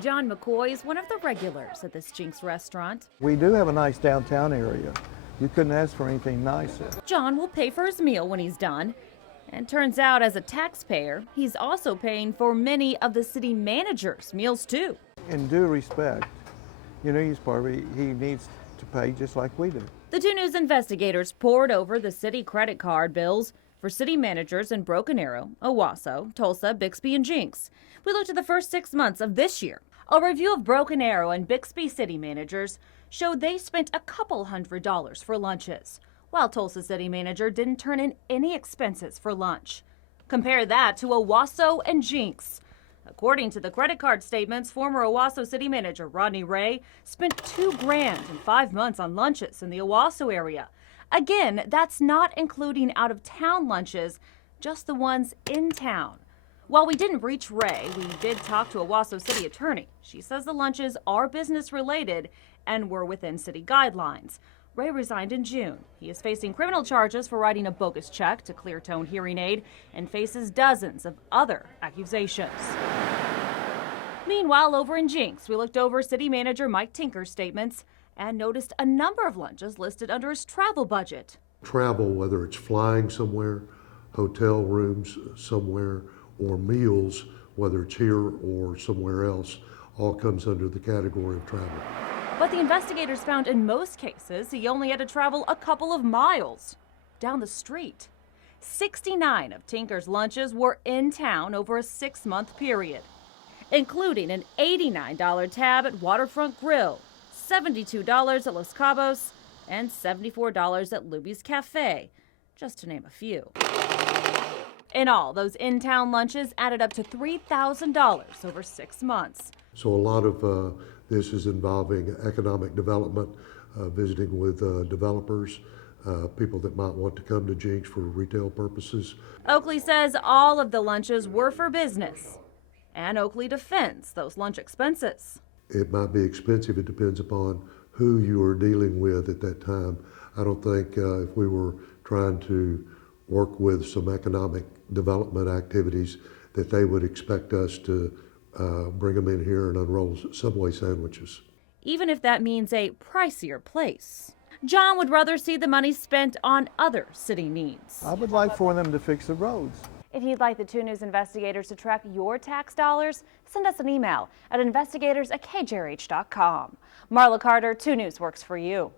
John McCoy is one of the regulars at this Jinx restaurant. We do have a nice downtown area. You couldn't ask for anything nicer. John will pay for his meal when he's done. And turns out, as a taxpayer, he's also paying for many of the city manager's meals too. In due respect, he needs to pay just like we do. The 2 News investigators pored over the city credit card bills for city managers in Broken Arrow, Owasso, Tulsa, Bixby, and Jinx. We looked at the first 6 months of this year. A review of Broken Arrow and Bixby city managers showed they spent a couple $100s for lunches, while Tulsa city manager didn't turn in any expenses for lunch. Compare that to Owasso and Jinx. According to the credit card statements, former Owasso city manager Rodney Ray spent $2,000 in 5 months on lunches in the Owasso area. Again, that's not including out-of-town lunches, just the ones in town. While we didn't reach Ray, we did talk to Owasso city attorney. She says the lunches are business-related and were within city guidelines. Ray resigned in June. He is facing criminal charges for writing a bogus check to Cleartone Hearing Aid and faces dozens of other accusations. Meanwhile, over in Jinx, we looked over city manager Mike Tinker's statements and noticed a number of lunches listed under his travel budget. Travel, whether it's flying somewhere, hotel rooms somewhere, or meals, whether it's here or somewhere else, all comes under the category of travel. But the investigators found in most cases he only had to travel a couple of miles down the street. 69 of Tinker's lunches were in town over a 6-month period, including an $89 tab at Waterfront Grill, $72 at Los Cabos, and $74 at Luby's Cafe, just to name a few. In all, those in-town lunches added up to $3,000 over 6 months. So a lot of this is involving economic development, visiting with developers, people that might want to come to Jinx for retail purposes. Oakley says all of the lunches were for business, and Oakley defends those lunch expenses. It might be expensive. It depends upon who you are dealing with at that time. I don't think if we were trying to work with some economic development activities that they would expect us to bring them in here and unroll Subway sandwiches. Even if that means a pricier place. John would rather see the money spent on other city needs. I would like for them to fix the roads. If you'd like the 2 News investigators to track your tax dollars, send us an email at investigators@kjrh.com. Marla Carter, 2 News works for you.